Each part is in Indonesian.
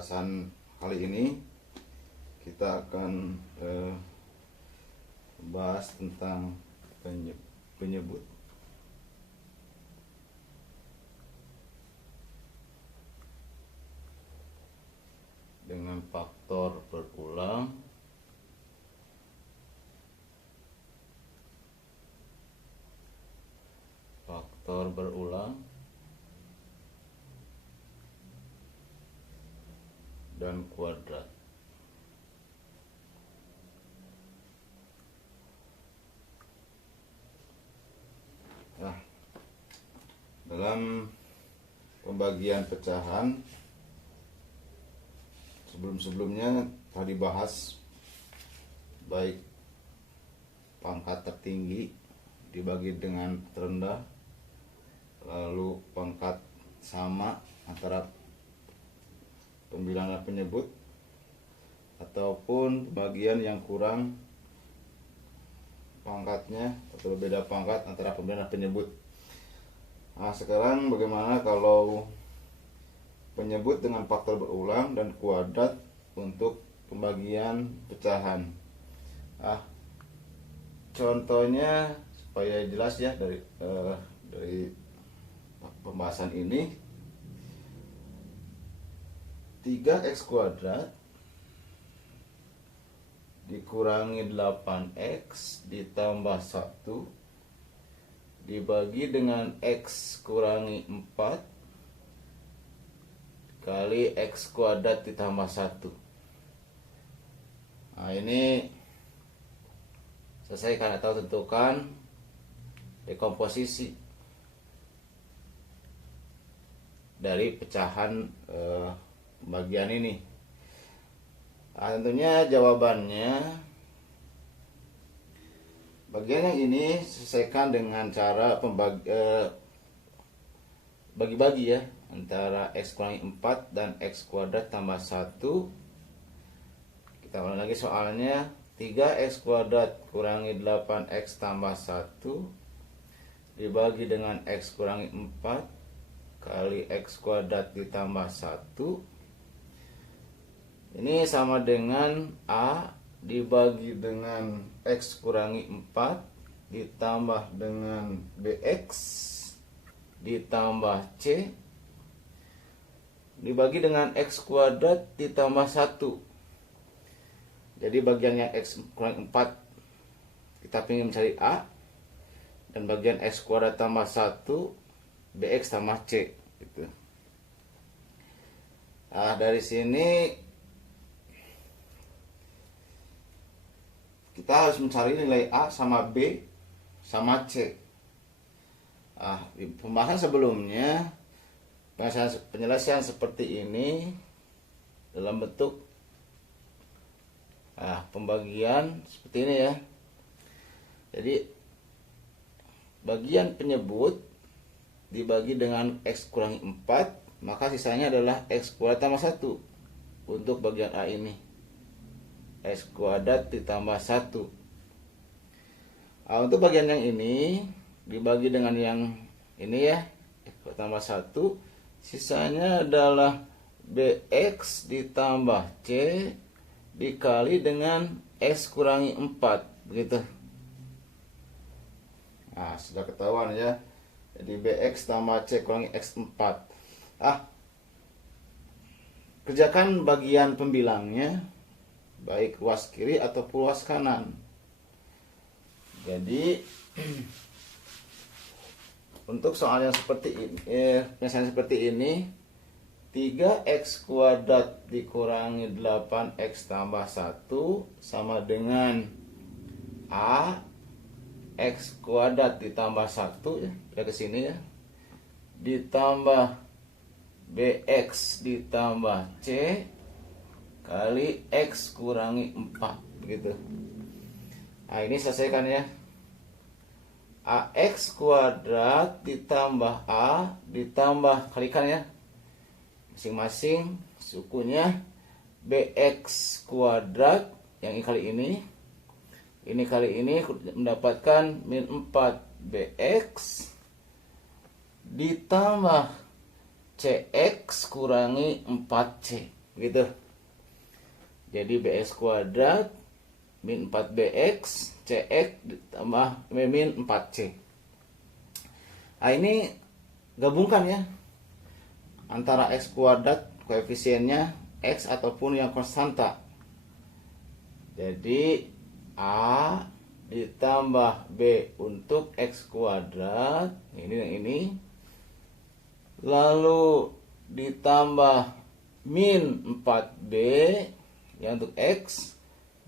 Pembahasan kali ini kita akan bahas tentang penyebut. Dengan faktor berulang dan kuadrat. Nah, dalam pembagian pecahan sebelum-sebelumnya telah dibahas baik pangkat tertinggi dibagi dengan terendah, lalu pangkat sama antara pembilangan penyebut, ataupun bagian yang kurang pangkatnya atau beda pangkat antara pembilangan penyebut. Nah, sekarang bagaimana kalau penyebut dengan faktor berulang dan kuadrat untuk pembagian pecahan? Contohnya supaya jelas ya dari pembahasan ini, 3x kuadrat dikurangi 8x ditambah 1 dibagi dengan x kurangi 4 kali x kuadrat ditambah 1. Nah, ini selesaikan atau tentukan dekomposisi dari pecahan pembagian ini. Nah, tentunya jawabannya bagian yang ini selesaikan dengan cara bagi-bagi ya, antara x kurangi 4 dan x kuadrat tambah 1. Kita ulang lagi soalnya. 3x kuadrat kurangi 8x tambah 1 dibagi dengan x kurangi 4 kali x kuadrat ditambah 1. Ini sama dengan A dibagi dengan x kurangi 4 ditambah dengan bx ditambah c dibagi dengan x kuadrat ditambah 1. Jadi bagian yang x kurangi 4 kita ingin mencari A, dan bagian x kuadrat tambah 1 bx tambah c gitu. Nah, dari sini kita harus mencari nilai A sama B sama C. Di pembahasan sebelumnya penyelesaian seperti ini dalam bentuk pembagian seperti ini ya. Jadi bagian penyebut dibagi dengan x kurangi 4, maka sisanya adalah x kuadrat tambah 1 untuk bagian A ini. X kuadrat ditambah 1. Untuk bagian yang ini dibagi dengan yang ini ya, x kuadrat tambah 1, sisanya adalah bx ditambah c dikali dengan x kurangi 4 begitu. Nah, sudah ketahuan ya. Jadi bx tambah c kurangi x 4. Kerjakan bagian pembilangnya baik ruas kiri atau ruas kanan. Jadi untuk soal yang seperti ini, penyelesaian seperti ini, 3x kuadrat dikurangi 8x tambah 1 sama dengan A x kuadrat ditambah 1 ya, kita ke sini ya, ditambah bx ditambah c kali x kurangi 4 begitu. Nah, ini selesaikan ya. Ax kuadrat ditambah A ditambah, kalikan ya masing-masing sukunya, bx kuadrat yang kali ini kali ini mendapatkan min 4bx ditambah cx kurangi 4c Begitu. Jadi BX kuadrat min 4BX CX ditambah min 4C. Nah, ini gabungkan ya antara X kuadrat koefisiennya X ataupun yang konstanta. Jadi A ditambah B untuk X kuadrat, ini yang ini, lalu ditambah min 4B yang untuk X,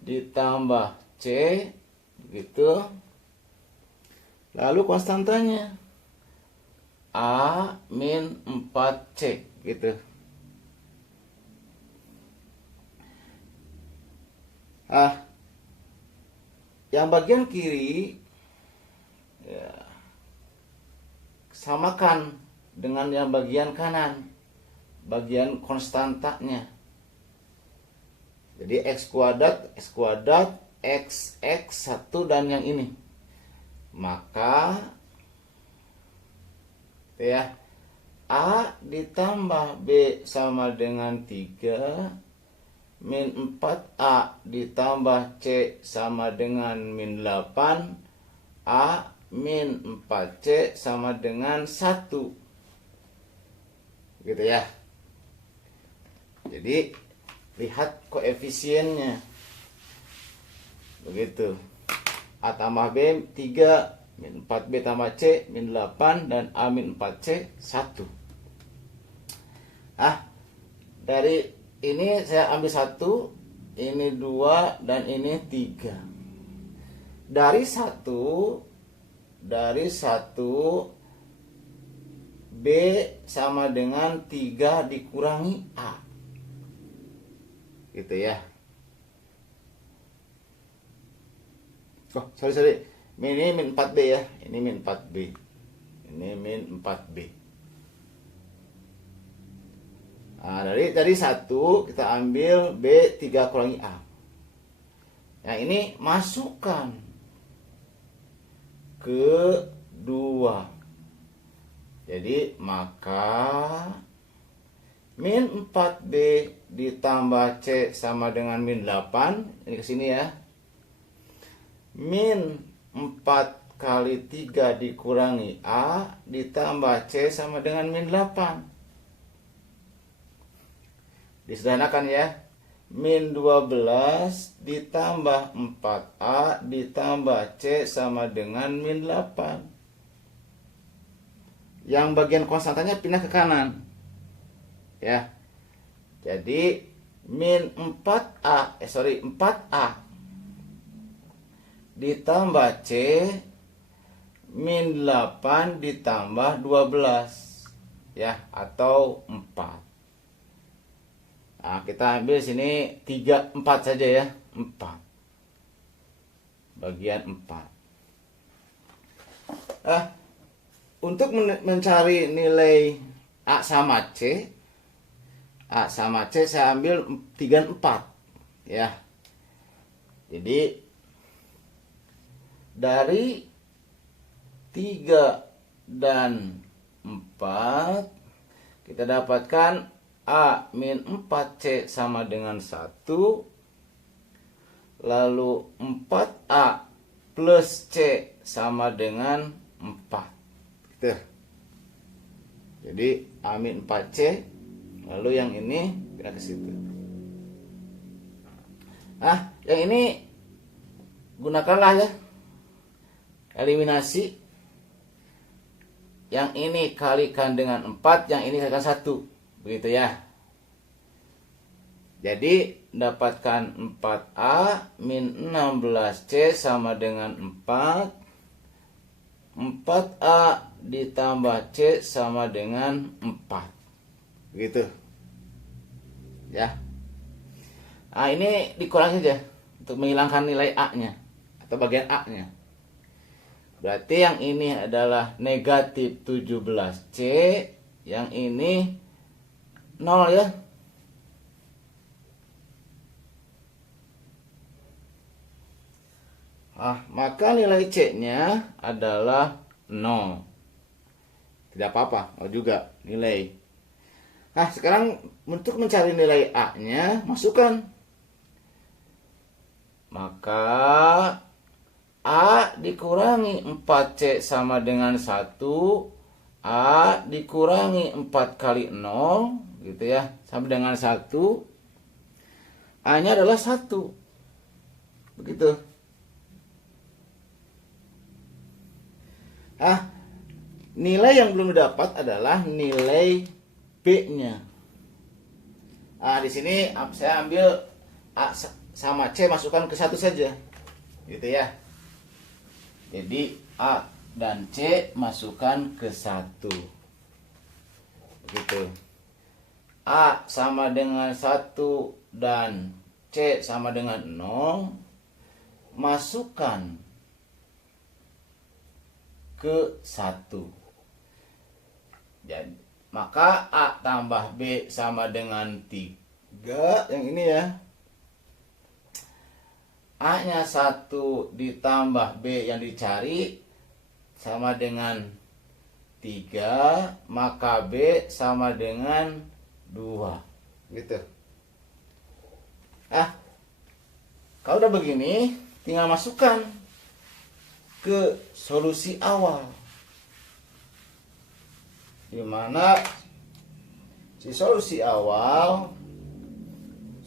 ditambah C, begitu. Lalu konstantanya A min 4C, gitu. Yang bagian kiri ya, samakan dengan yang bagian kanan, bagian konstantanya. Jadi X kuadrat, X 1 dan yang ini. Maka ya, A ditambah B sama dengan 3, min 4A ditambah C sama dengan min 8, A min 4C sama dengan 1. Gitu ya. Jadi lihat koefisiennya. Begitu. A tambah B 3, min 4B tambah C min 8, dan A min 4C 1. Dari ini saya ambil 1, ini 2, dan ini 3. Dari 1 B sama dengan 3 dikurangi A. Gitu ya. Oh, sorry. Ini min 4B ya. Ini min 4B. Ini min 4B. Nah, dari 1 kita ambil B 3 kurangi A. Nah, ini masukkan ke 2. Jadi maka min 4B ditambah C sama dengan min 8. Ini ke sini ya. Min 4 kali 3 dikurangi A ditambah C sama dengan min 8. Disederhanakan ya. Min 12 ditambah 4A ditambah C sama dengan min 8. Yang bagian konstantanya pindah ke kanan. Ya. Jadi min 4A ditambah C min 8 ditambah 12 ya, atau 4. Nah, kita ambil sini 3, 4 saja ya. 4. Bagian 4. Untuk mencari nilai A sama C saya ambil 3 dan 4 ya. Jadi dari 3 dan 4 kita dapatkan A min 4C sama dengan 1, lalu 4A plus C sama dengan 4. Gitu. Jadi A min 4C, lalu yang ini kita ke situ. Yang ini gunakanlah ya eliminasi. Yang ini kalikan dengan 4, yang ini kalikan 1. Begitu ya. Jadi dapatkan 4A min 16C sama dengan 4. 4A ditambah C sama dengan 4. Begitu. Ya. Ini dikurangi saja untuk menghilangkan nilai A-nya atau bagian A-nya. Berarti yang ini adalah negatif 17C, yang ini 0 ya. Maka nilai C-nya adalah 0. Tidak apa-apa, juga nilai. Nah, sekarang untuk mencari nilai A-nya, masukkan. Maka A dikurangi 4C sama dengan 1. A dikurangi 4 kali 0, gitu ya, sama dengan 1. A-nya adalah 1. Begitu. Nilai yang belum didapat adalah nilai B-nya. Di sini saya ambil A sama C masukkan ke 1 saja. Gitu ya. Jadi A dan C masukkan ke 1. Begitu. A sama dengan 1 dan C sama dengan 0. Masukkan ke 1. Jadi, maka A tambah B sama dengan 3. Yang ini ya. A-nya 1 ditambah B yang dicari sama dengan 3. Maka B sama dengan 2. Gitu. Kalau udah begini, tinggal masukkan ke solusi awal. Di mana si solusi awal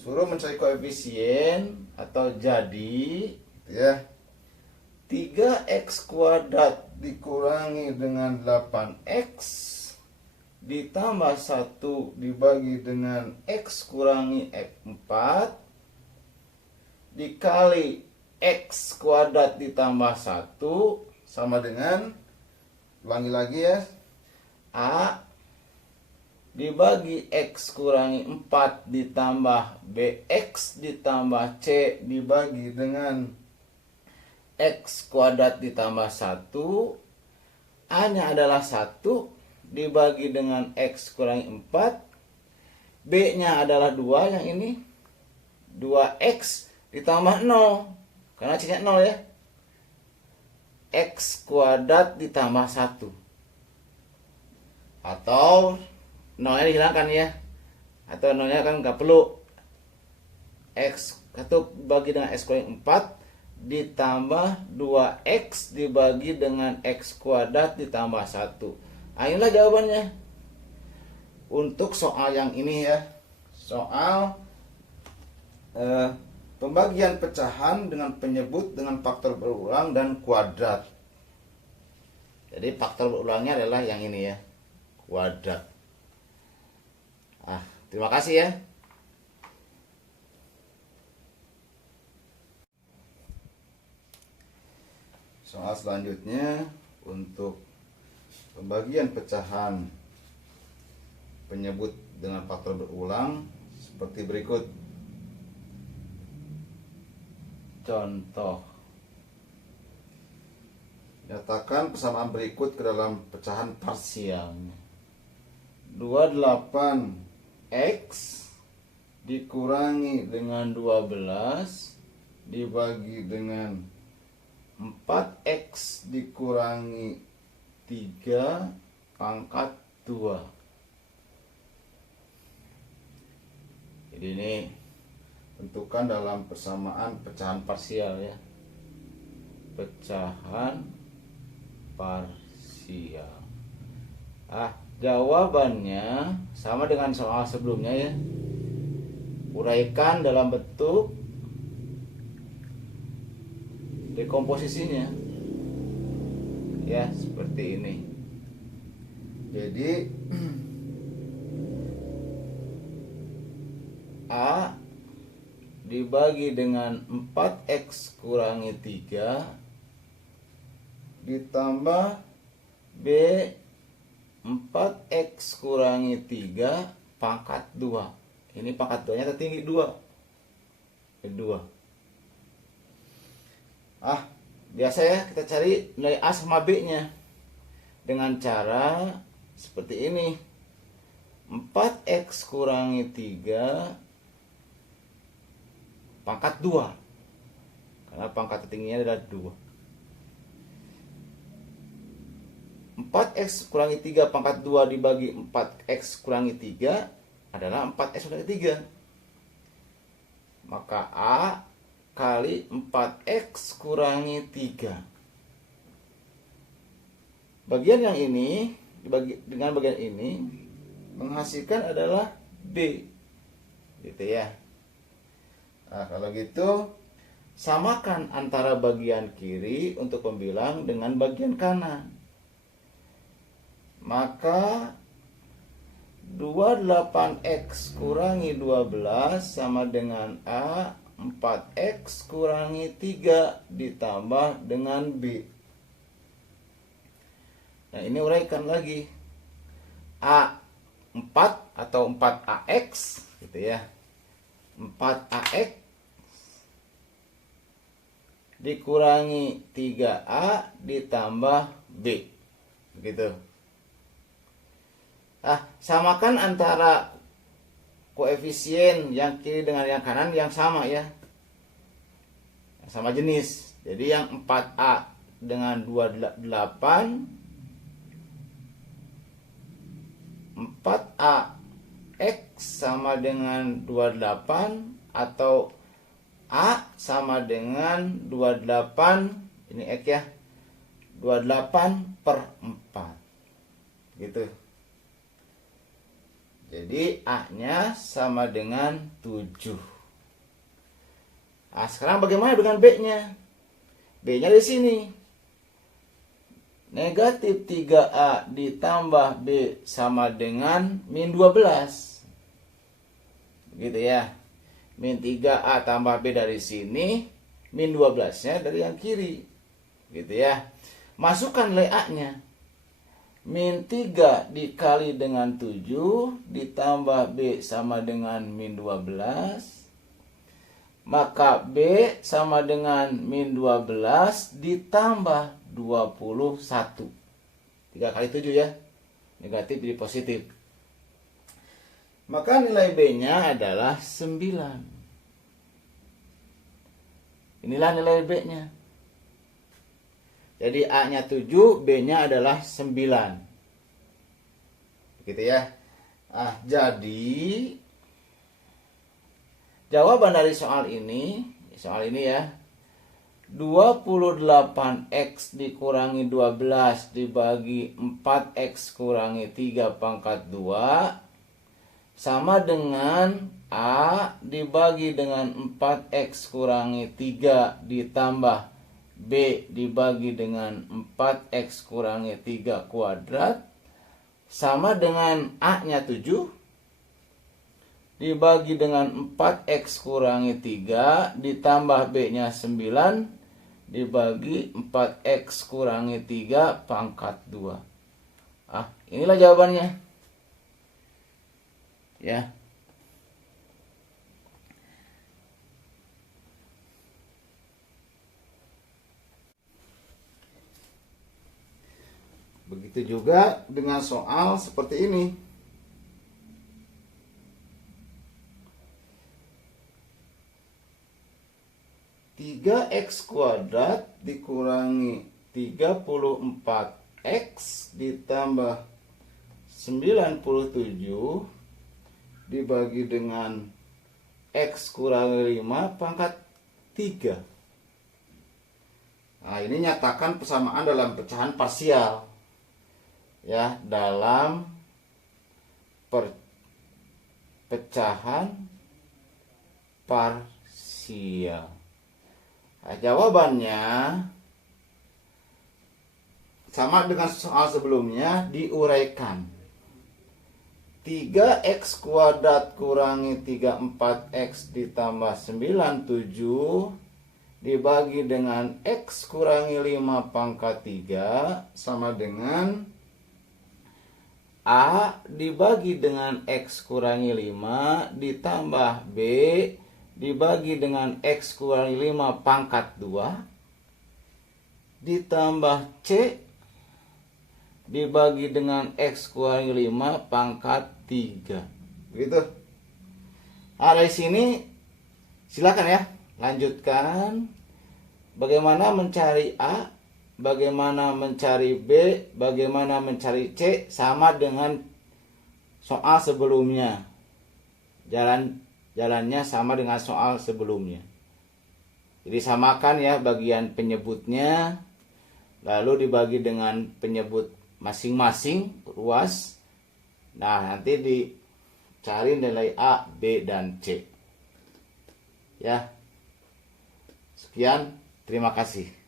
suruh mencari koefisien atau jadi ya 3x kuadrat dikurangi dengan 8x ditambah 1 dibagi dengan x kurangi x4 dikali x kuadrat ditambah 1 sama dengan, ulangi lagi ya, A dibagi X kurangi 4 ditambah BX ditambah C dibagi dengan X kuadrat ditambah 1. A-nya adalah 1 dibagi dengan X kurangi 4. B-nya adalah 2 yang ini. 2X ditambah 0. Karena C-nya 0 ya. X kuadrat ditambah 1. Atau nolnya dihilangkan ya, atau nolnya kan nggak perlu. X atau bagi dengan X kurangi 4 ditambah 2X dibagi dengan X kuadrat ditambah 1. Inilah jawabannya untuk soal yang ini ya, soal pembagian pecahan dengan penyebut dengan faktor berulang dan kuadrat. Jadi faktor berulangnya adalah yang ini ya, kuadrat. Terima kasih ya. Soal selanjutnya untuk pembagian pecahan penyebut dengan faktor berulang seperti berikut. Contoh. Nyatakan persamaan berikut ke dalam pecahan parsialnya. 28x dikurangi dengan 12 dibagi dengan 4x dikurangi 3 pangkat 2. Jadi ini tentukan dalam persamaan pecahan parsial ya. Pecahan parsial. Jawabannya sama dengan soal sebelumnya ya. Uraikan dalam bentuk dekomposisinya. Ya, seperti ini. Jadi A dibagi dengan 4x kurangi 3 ditambah B 4x kurangi 3 pangkat 2. Ini pangkat 2 nya tertinggi 2. Biasa ya, kita cari nilai A sama B nya dengan cara seperti ini. 4x kurangi 3 pangkat 2. Karena pangkat tertingginya adalah 2. 4x kurangi 3 pangkat 2 dibagi 4x kurangi 3 adalah 4x kurangi 3. Maka A kali 4x kurangi 3. Bagian yang ini dibagi dengan bagian ini menghasilkan adalah B. Gitu ya. Nah, kalau gitu samakan antara bagian kiri untuk pembilang dengan bagian kanan. Maka 28x kurangi 12 sama dengan A 4x kurangi 3 ditambah dengan B. Nah, ini uraikan lagi. A 4 atau 4AX gitu ya. 4AX dikurangi 3A ditambah B. Begitu. Samakan antara koefisien yang kiri dengan yang kanan yang sama ya. Sama jenis. Jadi yang 4A dengan 28, 4A X sama dengan 28 atau A sama dengan 28, ini X ya, 28/4 gitu. Jadi A nya sama dengan 7. Sekarang bagaimana dengan B nya? B nya di sini, negatif 3A ditambah B sama dengan min 12. Gitu ya. Min 3A tambah B dari sini, min 12-nya dari yang kiri. Gitu ya. Masukkan nilai A-nya. Min 3 dikali dengan 7 ditambah B sama dengan min 12. Maka B sama dengan min 12 ditambah 21. 3 kali 7 ya. Negatif jadi positif. Maka nilai B-nya adalah 9. Inilah nilai B-nya. Jadi A-nya 7, B-nya adalah 9. Gitu ya. Jadi jawaban dari soal ini ya, 28x dikurangi 12 dibagi 4x kurangi 3 pangkat 2 sama dengan A dibagi dengan 4x kurangi 3 ditambah B dibagi dengan 4x kurangi 3 kuadrat sama dengan A-nya 7 dibagi dengan 4x kurangi 3 ditambah B-nya 9 dibagi 4x kurangi 3 pangkat 2. Inilah jawabannya. Ya. Begitu juga dengan soal seperti ini. Tiga X kuadrat dikurangi 34X ditambah 97 dibagi dengan X kurangi 5 pangkat 3. Ini nyatakan persamaan dalam pecahan parsial. Ya, dalam pecahan parsial. Jawabannya sama dengan soal sebelumnya, diuraikan. 3x kuadrat kurangi 34x ditambah 97 dibagi dengan x kurangi 5 pangkat 3 sama dengan A dibagi dengan x kurangi 5 ditambah B dibagi dengan x kurangi 5 pangkat 2 ditambah C dibagi dengan x kurangi 5 pangkat 3. Begitu. Dari sini silakan ya, lanjutkan bagaimana mencari A bagaimana mencari B, bagaimana mencari C, sama dengan soal sebelumnya. Jalannya sama dengan soal sebelumnya. Jadi samakan ya bagian penyebutnya, lalu dibagi dengan penyebut masing-masing ruas. Nah, nanti dicari nilai A, B, dan C. Ya. Sekian, terima kasih.